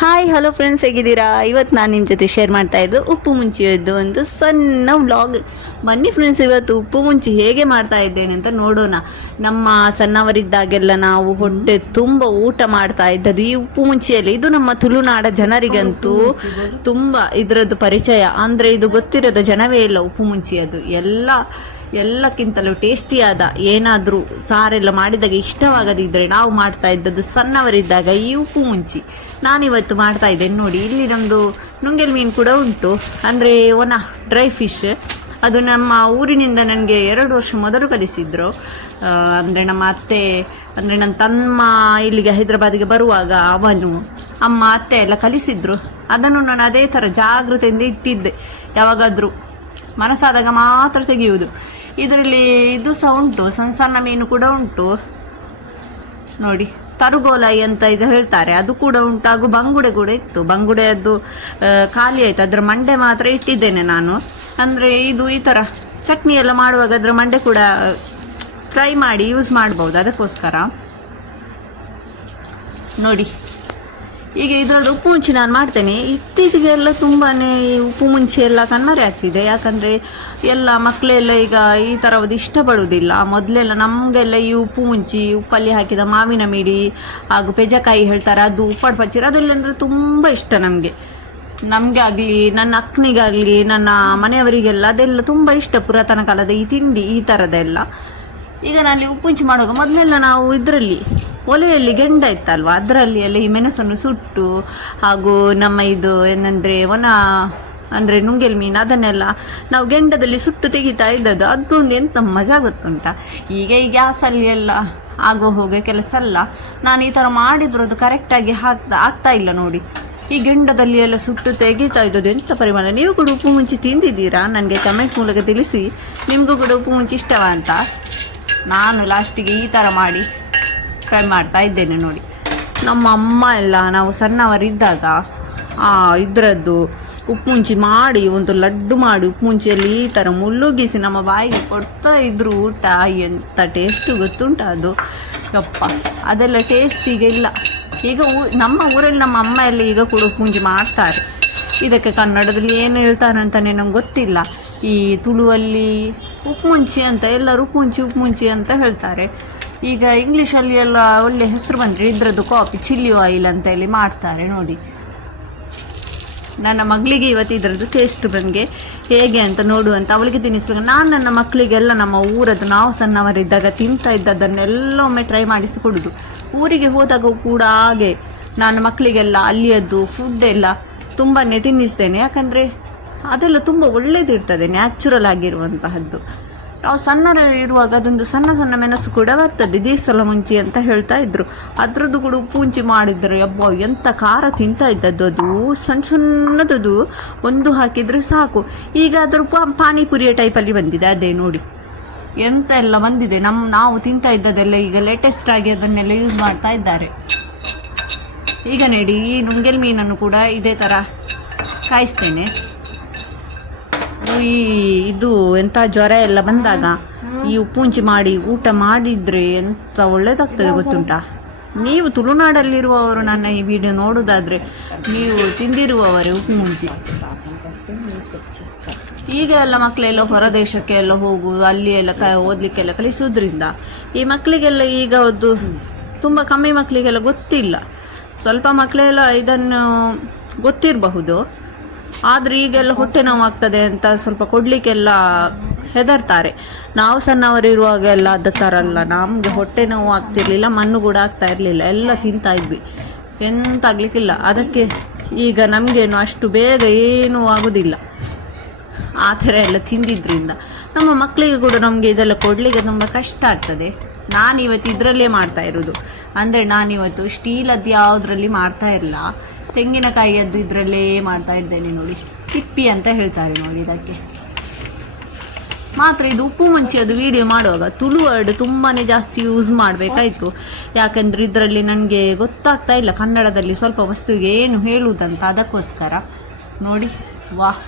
Hi hello friends, ಹೇಗಿದ್ದೀರಾ? ಇವತ್ತು ನಾನು ನಿಮ್ಮ ಜೊತೆ ಶೇರ್ ಮಾಡ್ತಾ ಇದ್ದು ಉಪ್ಪು ಮುಂಚಿಯದ್ದು ಒಂದು ಸಣ್ಣ ವ್ಲಾಗ್. ಬನ್ನಿ ಫ್ರೆಂಡ್ಸ್, ಇವತ್ತು ಉಪ್ಪು ಮುಂಚಿ ಹೇಗೆ ಮಾಡ್ತಾ ಇದ್ದೇನೆ ಅಂತ ನೋಡೋಣ. ನಮ್ಮ ಸಣ್ಣವರಿದ್ದಾಗೆಲ್ಲ ನಾವು ಹೊಟ್ಟೆ ತುಂಬ ಊಟ ಮಾಡ್ತಾ ಇದ್ದದ್ದು ಈ ಉಪ್ಪು ಮುಂಚಿಯಲ್ಲಿ. ಇದು ನಮ್ಮ ತುಳುನಾಡ ಜನರಿಗಂತೂ ತುಂಬ ಇದರದ್ದು ಪರಿಚಯ, ಅಂದರೆ ಇದು ಗೊತ್ತಿರೋದು ಜನವೇ ಇಲ್ಲ. ಉಪ್ಪು ಮುಂಚಿಯದು ಎಲ್ಲಕ್ಕಿಂತಲೂ ಟೇಸ್ಟಿಯಾದ ಏನಾದರೂ ಸಾರೆಲ್ಲ ಮಾಡಿದಾಗ ಇಷ್ಟವಾಗದಿದ್ದರೆ ನಾವು ಮಾಡ್ತಾ ಇದ್ದದ್ದು ಸಣ್ಣವರಿದ್ದಾಗ ಈ ಉಪ್ಪು ಮುಂಚಿ. ನಾನಿವತ್ತು ಮಾಡ್ತಾ ಇದ್ದೇನೆ ನೋಡಿ. ಇಲ್ಲಿ ನಮ್ಮದು ನುಂಗೆಲ್ ಮೀನು ಕೂಡ ಉಂಟು, ಅಂದರೆ ಒಣ ಡ್ರೈ ಫಿಶ್. ಅದು ನಮ್ಮ ಊರಿನಿಂದ ನನಗೆ 2 ವರ್ಷ ಮೊದಲು ಕಲಿಸಿದ್ರು. ಅಂದರೆ ನಮ್ಮ ಅತ್ತೆ, ಅಂದರೆ ನನ್ನ ತಮ್ಮ ಇಲ್ಲಿಗೆ ಹೈದರಾಬಾದಿಗೆ ಬರುವಾಗ ಅವನು ಅಮ್ಮ ಅತ್ತೆ ಎಲ್ಲ ಕಲಿಸಿದ್ರು. ಅದನ್ನು ನಾನು ಅದೇ ಥರ ಜಾಗೃತೆಯಿಂದ ಇಟ್ಟಿದ್ದೆ. ಯಾವಾಗಾದರೂ ಮನಸ್ಸಾದಾಗ ಮಾತ್ರ ತೆಗೆಯುವುದು. ಇದರಲ್ಲಿ ಇದು ಸಹ ಉಂಟು, ಸಣ್ಣ ಸಣ್ಣ ಮೀನು ಕೂಡ ಉಂಟು ನೋಡಿ. ತರುಗೋಲಾಯಿ ಅಂತ ಇದು ಹೇಳ್ತಾರೆ, ಅದು ಕೂಡ ಉಂಟು. ಹಾಗೂ ಬಂಗುಡೆ ಕೂಡ ಇತ್ತು. ಬಂಗುಡೆ ಅದು ಖಾಲಿ ಆಯಿತು, ಅದರ ಮಂಡೆ ಮಾತ್ರ ಇಟ್ಟಿದ್ದೇನೆ ನಾನು. ಅಂದರೆ ಇದು ಈ ಥರ ಚಟ್ನಿ ಎಲ್ಲ ಮಾಡುವಾಗ ಅದರ ಮಂಡೆ ಕೂಡ ಫ್ರೈ ಮಾಡಿ ಯೂಸ್ ಮಾಡ್ಬೋದು, ಅದಕ್ಕೋಸ್ಕರ ನೋಡಿ. ಈಗ ಇದರದ್ದು ಉಪ್ಪು ಮುಂಚಿ ನಾನು ಮಾಡ್ತೇನೆ. ಇತ್ತೀಚೆಗೆಲ್ಲ ತುಂಬಾ ಉಪ್ಪು ಮುಂಚಿ ಎಲ್ಲ ಕಣ್ಮರೆ ಆಗ್ತಿದೆ. ಯಾಕಂದರೆ ಎಲ್ಲ ಮಕ್ಕಳೆಲ್ಲ ಈಗ ಈ ಥರದ್ದು ಇಷ್ಟಪಡುವುದಿಲ್ಲ. ಮೊದಲೆಲ್ಲ ನಮಗೆಲ್ಲ ಈ ಉಪ್ಪು ಮುಂಚಿ, ಉಪ್ಪಲ್ಲಿ ಹಾಕಿದ ಮಾವಿನ ಮಿಡಿ ಹಾಗೂ ಪೆಜಕಾಯಿ ಹೇಳ್ತಾರೆ, ಅದು ಉಪ್ಪಡು ಪಚ್ಚೀರು, ಅದೆಲ್ಲ ಅಂದರೆ ತುಂಬ ಇಷ್ಟ ನಮಗೆ ಆಗಲಿ, ನನ್ನ ಅಕ್ಕನಿಗಾಗಲಿ, ನನ್ನ ಮನೆಯವರಿಗೆಲ್ಲ ಅದೆಲ್ಲ ತುಂಬ ಇಷ್ಟ. ಪುರಾತನ ಕಾಲದ ಈ ತಿಂಡಿ ಈ ಥರದ್ದೆಲ್ಲ. ಈಗ ನಾನು ಉಪ್ಪು ಮುಂಚಿ ಮಾಡುವಾಗ ಮೊದಲೆಲ್ಲ ನಾವು ಇದರಲ್ಲಿ ಒಲೆಯಲ್ಲಿ ಗೆಂಡ ಇತ್ತಲ್ವ, ಅದರಲ್ಲಿ ಎಲ್ಲ ಈ ಮೆಣಸನ್ನು ಸುಟ್ಟು, ಹಾಗೂ ನಮ್ಮ ಇದು ಏನಂದರೆ ಅಂದರೆ ನುಂಗೆಲ್ ಮೀನು, ಅದನ್ನೆಲ್ಲ ನಾವು ಗೆಂಡದಲ್ಲಿ ಸುಟ್ಟು ತೆಗಿತಾ ಇದ್ದದ್ದು. ಅದೊಂದು ಎಂತ ಮಜಾ ಗೊತ್ತುಂಟ. ಈಗ ಈ ಗ್ಯಾಸಲ್ಲಿ ಎಲ್ಲ ಆಗೋ ಹೋಗೋ ಕೆಲಸ ಅಲ್ಲ. ನಾನು ಈ ಥರ ಮಾಡಿದ್ರು ಅದು ಕರೆಕ್ಟಾಗಿ ಆಗ್ತಾ ಇಲ್ಲ ನೋಡಿ. ಈ ಗೆಂಡದಲ್ಲಿ ಎಲ್ಲ ಸುಟ್ಟು ತೆಗಿತಾ ಇದ್ದದ್ದು ಎಂಥ ಪರಿಮಾಣ. ನೀವು ಕೂಡ ಉಪ್ಪು ಮುಂಚಿ ತಿಂದಿದ್ದೀರಾ? ನನಗೆ ಕಮೆಂಟ್ ಮೂಲಕ ತಿಳಿಸಿ, ನಿಮಗೂ ಕೂಡ ಉಪ್ಪು ಮುಂಚಿ ಇಷ್ಟವ ಅಂತ. ನಾನು ಲಾಸ್ಟಿಗೆ ಈ ಥರ ಮಾಡಿ ಫ್ರೈ ಮಾಡ್ತಾ ಇದ್ದೇನೆ ನೋಡಿ. ನಮ್ಮ ಅಮ್ಮ ಎಲ್ಲ ನಾವು ಸಣ್ಣವರಿದ್ದಾಗ ಇದರದ್ದು ಉಪ್ಪು ಮುಂಚಿ ಮಾಡಿ ಒಂದು ಲಡ್ಡು ಮಾಡಿ ಉಪ್ಪು ಮುಂಚಿಯಲ್ಲಿ ಈ ಥರ ಮುಳ್ಳುಗಿಸಿ ನಮ್ಮ ಬಾಯಿಗೆ ಕೊಡ್ತಾ ಇದ್ರು. ಊಟ ಎಂಥ ಟೇಸ್ಟು ಗೊತ್ತುಂಟ ಅದು. ಯಪ್ಪ, ಅದೆಲ್ಲ ಟೇಸ್ಟ್ ಈಗ ಇಲ್ಲ. ಈಗ ನಮ್ಮ ಊರಲ್ಲಿ ನಮ್ಮ ಅಮ್ಮ ಎಲ್ಲ ಈಗ ಕೂಡ ಉಪ್ಪು ಮುಂಚಿ ಮಾಡ್ತಾರೆ. ಇದಕ್ಕೆ ಕನ್ನಡದಲ್ಲಿ ಏನು ಹೇಳ್ತಾರೆ ಅಂತಲೇ ನಂಗೆ ಗೊತ್ತಿಲ್ಲ. ಈ ತುಳುವಲ್ಲಿ ಉಪ್ಪು ಮುಂಚಿ ಅಂತ, ಎಲ್ಲರೂ ಉಪ್ಪು ಮುಂಚಿ ಅಂತ ಹೇಳ್ತಾರೆ. ಈಗ ಇಂಗ್ಲೀಷಲ್ಲಿ ಎಲ್ಲ ಒಳ್ಳೆ ಹೆಸರು ಬಂದರೆ ಇದರದ್ದು ಕಾಫಿ ಚಿಲ್ಲಿ ಆಯಿಲ್ ಅಂತ ಹೇಳಿ ಮಾಡ್ತಾರೆ ನೋಡಿ. ನನ್ನ ಮಗಳಿಗೆ ಇವತ್ತು ಇದರದ್ದು ಟೇಸ್ಟ್ ನನಗೆ ಹೇಗೆ ಅಂತ ನೋಡುವಂತ ಅವಳಿಗೆ ತಿನ್ನಿಸ್ಲಿಕ್ಕೆ ನಾನು ನನ್ನ ಮಕ್ಕಳಿಗೆಲ್ಲ ನಮ್ಮ ಊರದ್ದು ನಾವು ಸಣ್ಣವರಿದ್ದಾಗ ತಿಂತಾ ಇದ್ದದನ್ನೆಲ್ಲ ಒಮ್ಮೆ ಟ್ರೈ ಮಾಡಿಸಿ ಕೊಡೋದು. ಊರಿಗೆ ಹೋದಾಗ ಕೂಡ ಹಾಗೆ ನಾನು ಮಕ್ಕಳಿಗೆಲ್ಲ ಅಲ್ಲಿಯದ್ದು ಫುಡ್ ಎಲ್ಲ ತುಂಬಾ ತಿನ್ನಿಸ್ತೇನೆ. ಯಾಕಂದರೆ ಅದೆಲ್ಲ ತುಂಬ ಒಳ್ಳೇದಿರ್ತದೆ, ನ್ಯಾಚುರಲ್ ಆಗಿರುವಂತಹದ್ದು. ನಾವು ಸಣ್ಣರಿರುವಾಗ ಅದೊಂದು ಸಣ್ಣ ಸಣ್ಣ ಮೆಣಸು ಕೂಡ ಬರ್ತದೆ, ದೀಸಲ ಮುಂಚಿ ಅಂತ ಹೇಳ್ತಾ ಇದ್ರು. ಅದರದ್ದು ಕೂಡ ಉಪ್ಪು ಮುಂಚಿ ಮಾಡಿದ್ರು. ಅಬ್ಬ, ಎಂಥ ಖಾರ ತಿಂತಾ ಇದ್ದದ್ದು. ಅದು ಸಣ್ಣದದು ಒಂದು ಹಾಕಿದರೆ ಸಾಕು. ಈಗ ಅದರ ಪಾನಿಪುರಿಯ ಟೈಪಲ್ಲಿ ಬಂದಿದೆ. ಅದೇ ನೋಡಿ ಎಂತ ಎಲ್ಲ ಬಂದಿದೆ. ನಾವು ತಿಂತಾ ಇದ್ದದೆಲ್ಲ ಈಗ ಲೇಟೆಸ್ಟ್ ಆಗಿ ಅದನ್ನೆಲ್ಲ ಯೂಸ್ ಮಾಡ್ತಾ ಇದ್ದಾರೆ. ಈಗ ನೋಡಿ, ಈ ನುಂಗೆಲ್ ಮೀನನ್ನು ಕೂಡ ಇದೇ ಥರ ಕಾಯಿಸ್ತೇನೆ. ಇದು ಎಂಥ ಜ್ವರ ಎಲ್ಲ ಬಂದಾಗ ಈ ಉಪ್ಪು ಮುಂಚಿ ಮಾಡಿ ಊಟ ಮಾಡಿದರೆ ಎಂಥ ಒಳ್ಳೇದಾಗ್ತದೆ ಗೊತ್ತುಂಟಾ. ನೀವು ತುಳುನಾಡಲ್ಲಿರುವವರು ನನ್ನ ಈ ವಿಡಿಯೋ ನೋಡೋದಾದರೆ ನೀವು ತಿಂದಿರುವವರೇ ಉಪ್ಪು ಮುಂಚಿ. ಈಗ ಎಲ್ಲ ಮಕ್ಕಳೆಲ್ಲ ಹೊರದೇಶಕ್ಕೆ ಎಲ್ಲ ಹೋಗುವುದು, ಅಲ್ಲಿ ಎಲ್ಲ ಓದಲಿಕ್ಕೆಲ್ಲ ಕಲಿಸೋದ್ರಿಂದ ಈ ಮಕ್ಕಳಿಗೆಲ್ಲ ಈಗ ಅದು ತುಂಬ ಕಮ್ಮಿ ಮಕ್ಕಳಿಗೆಲ್ಲ ಗೊತ್ತಿಲ್ಲ. ಸ್ವಲ್ಪ ಮಕ್ಕಳೆಲ್ಲ ಇದನ್ನು ಗೊತ್ತಿರಬಹುದು, ಆದರೆ ಈಗೆಲ್ಲ ಹೊಟ್ಟೆ ನೋವು ಆಗ್ತದೆ ಅಂತ ಸ್ವಲ್ಪ ಕೊಡಲಿಕ್ಕೆಲ್ಲ ಹೆದರ್ತಾರೆ. ನಾವು ಸಣ್ಣವರಿರುವಾಗೆಲ್ಲ ಅದ ಥರ ಅಲ್ಲ, ನಮಗೆ ಹೊಟ್ಟೆ ನೋವು ಆಗ್ತಿರ್ಲಿಲ್ಲ, ಮಣ್ಣು ಕೂಡ ಆಗ್ತಾ ಇರಲಿಲ್ಲ, ಎಲ್ಲ ತಿಂತಾ ಇದ್ವಿ, ಎಂತ ಆಗಲಿಕ್ಕಿಲ್ಲ. ಅದಕ್ಕೆ ಈಗ ನಮಗೇನು ಅಷ್ಟು ಬೇಗ ಏನೂ ಆಗೋದಿಲ್ಲ. ಆ ಥರ ಎಲ್ಲ ತಿಂದಿದ್ದರಿಂದ ನಮ್ಮ ಮಕ್ಕಳಿಗೆ ಕೂಡ ನಮಗೆ ಇದೆಲ್ಲ ಕೊಡಲಿಕ್ಕೆ ತುಂಬ ಕಷ್ಟ ಆಗ್ತದೆ. ನಾನಿವತ್ತು ಇದರಲ್ಲೇ ಮಾಡ್ತಾ ಇರೋದು. ಅಂದರೆ ನಾನಿವತ್ತು ಸ್ಟೀಲದ್ದು ಯಾವುದರಲ್ಲಿ ಮಾಡ್ತಾ ಇರಲ್ಲ, ತೆಂಗಿನಕಾಯಿಯದ್ದು ಇದರಲ್ಲೇ ಮಾಡ್ತಾ ಇದ್ದೇನೆ ನೋಡಿ. ತಿಪ್ಪಿ ಅಂತ ಹೇಳ್ತಾರೆ ನೋಡಿ ಇದಕ್ಕೆ ಮಾತ್ರ. ಇದು ಉಪ್ಪು ಮುಂಚಿ ಅದು ವಿಡಿಯೋ ಮಾಡುವಾಗ ತುಳು ವರ್ಡ್ ತುಂಬಾ ಜಾಸ್ತಿ ಯೂಸ್ ಮಾಡಬೇಕಾಯಿತು. ಯಾಕೆಂದರೆ ಇದರಲ್ಲಿ ನನಗೆ ಗೊತ್ತಾಗ್ತಾ ಇಲ್ಲ ಕನ್ನಡದಲ್ಲಿ ಸ್ವಲ್ಪ ವಸ್ತುವಿಗೆ ಏನು ಹೇಳುವುದಂತ, ಅದಕ್ಕೋಸ್ಕರ ನೋಡಿ. ವಾಹ್,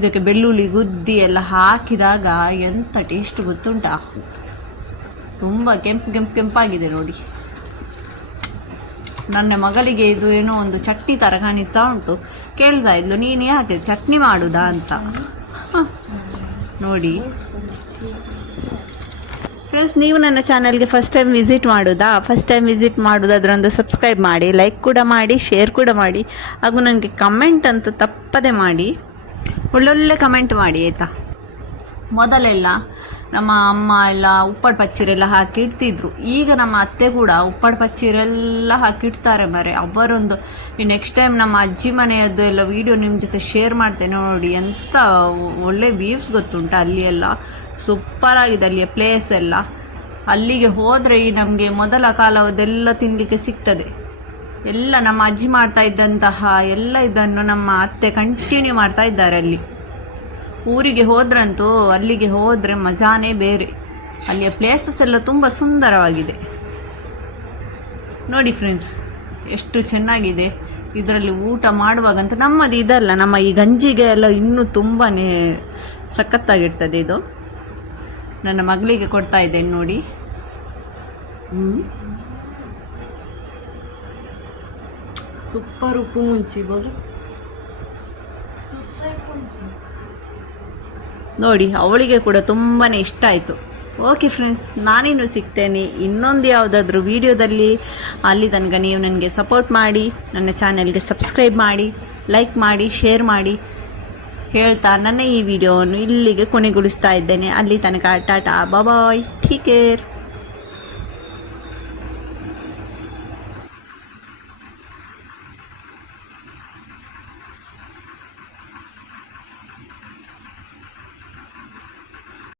ಇದಕ್ಕೆ ಬೆಳ್ಳುಳ್ಳಿ ಗುದ್ದಿ ಎಲ್ಲ ಹಾಕಿದಾಗ ಎಂಥ ಟೇಸ್ಟ್ ಗೊತ್ತುಂಟಾ. ತುಂಬ ಕೆಂಪಾಗಿದೆ ನೋಡಿ. ನನ್ನ ಮಗಳಿಗೆ ಇದು ಏನೋ ಒಂದು ಚಟ್ನಿ ಥರ ಕಾಣಿಸ್ತಾ ಉಂಟು. ಕೇಳ್ತಾ ಇದ್ಲು, ನೀನು ಯಾಕೆ ಚಟ್ನಿ ಮಾಡುದಾ ಅಂತ. ನೋಡಿ ಫ್ರೆಂಡ್ಸ್, ನೀವು ನನ್ನ ಚಾನಲ್ಗೆ ಫಸ್ಟ್ ಟೈಮ್ ವಿಸಿಟ್ ಮಾಡೋದಾದ್ರೊಂದು ಸಬ್ಸ್ಕ್ರೈಬ್ ಮಾಡಿ, ಲೈಕ್ ಕೂಡ ಮಾಡಿ, ಶೇರ್ ಕೂಡ ಮಾಡಿ, ಹಾಗೂ ನನಗೆ ಕಮೆಂಟ್ ಅಂತೂ ತಪ್ಪದೆ ಮಾಡಿ, ಒಳ್ಳೊಳ್ಳೆ ಕಮೆಂಟ್ ಮಾಡಿ ಆಯಿತಾ. ಮೊದಲೆಲ್ಲ ನಮ್ಮ ಅಮ್ಮ ಎಲ್ಲ ಉಪ್ಪಟ್ಟು ಪಚ್ಚೀರೆಲ್ಲ ಹಾಕಿಡ್ತಿದ್ರು. ಈಗ ನಮ್ಮ ಅತ್ತೆ ಕೂಡ ಉಪ್ಪಟ್ಟು ಪಚ್ಚೀರೆಲ್ಲ ಹಾಕಿಡ್ತಾರೆ ಮರೆ. ಅವರೊಂದು ನೆಕ್ಸ್ಟ್ ಟೈಮ್ ನಮ್ಮ ಅಜ್ಜಿ ಮನೆಯದ್ದು ಎಲ್ಲ ವೀಡಿಯೋ ನಿಮ್ಮ ಜೊತೆ ಶೇರ್ ಮಾಡ್ತೇನೆ ನೋಡಿ. ಎಂಥ ಒಳ್ಳೆ ವ್ಯೂವ್ಸ್ ಗೊತ್ತುಂಟ, ಅಲ್ಲಿ ಎಲ್ಲ ಸೂಪರಾಗಿದೆ, ಅಲ್ಲಿಯ ಪ್ಲೇಸ್ ಎಲ್ಲ. ಅಲ್ಲಿಗೆ ಹೋದರೆ ನಮಗೆ ಮೊದಲ ಕಾಲವದೆಲ್ಲ ತಿನ್ನಲಿಕ್ಕೆ ಸಿಗ್ತದೆ. ಎಲ್ಲ ನಮ್ಮ ಅಜ್ಜಿ ಮಾಡ್ತಾ ಇದ್ದಂತಹ ಎಲ್ಲ ಇದನ್ನು ನಮ್ಮ ಅತ್ತೆ ಕಂಟಿನ್ಯೂ ಮಾಡ್ತಾ ಇದ್ದಾರೆ ಅಲ್ಲಿ. ಊರಿಗೆ ಹೋದ್ರಂತೂ ಅಲ್ಲಿಗೆ ಹೋದರೆ ಮಜಾನೇ ಬೇರೆ. ಅಲ್ಲಿಯ ಪ್ಲೇಸಸ್ ಎಲ್ಲ ತುಂಬ ಸುಂದರವಾಗಿದೆ ನೋಡಿ ಫ್ರೆಂಡ್ಸ್, ಎಷ್ಟು ಚೆನ್ನಾಗಿದೆ. ಇದರಲ್ಲಿ ಊಟ ಮಾಡುವಾಗಂತ ನಮ್ಮದು ಇದಲ್ಲ, ನಮ್ಮ ಈ ಗಂಜಿಗೆ ಎಲ್ಲ ಇನ್ನೂ ತುಂಬಾ ಸಖತ್ತಾಗಿರ್ತದೆ. ಇದು ನನ್ನ ಮಗಳಿಗೆ ಕೊಡ್ತಾ ಇದ್ದೇನೆ ನೋಡಿ. ಸೂಪರ್ ಉಪ್ಪು ಮುಂಚಿ ಬೋದು ನೋಡಿ, ಅವಳಿಗೆ ಕೂಡ ತುಂಬಾ ಇಷ್ಟ ಆಯಿತು. ಓಕೆ ಫ್ರೆಂಡ್ಸ್, ನಾನಿನ್ನು ಸಿಗ್ತೇನೆ ಇನ್ನೊಂದು ಯಾವುದಾದ್ರೂ ವೀಡಿಯೋದಲ್ಲಿ. ಅಲ್ಲಿ ತನಕ ನೀವು ನನಗೆ ಸಪೋರ್ಟ್ ಮಾಡಿ, ನನ್ನ ಚಾನೆಲ್ಗೆ ಸಬ್ಸ್ಕ್ರೈಬ್ ಮಾಡಿ, ಲೈಕ್ ಮಾಡಿ, ಶೇರ್ ಮಾಡಿ ಹೇಳ್ತಾ ನನ್ನ ಈ ವಿಡಿಯೋವನ್ನು ಇಲ್ಲಿಗೆ ಕೊನೆಗೊಳಿಸ್ತಾ ಇದ್ದೇನೆ. ಅಲ್ಲಿ ತನಕ ಟಾಟಾ ಬಾಯ್, ಟೇಕ್ ಕೇರ್.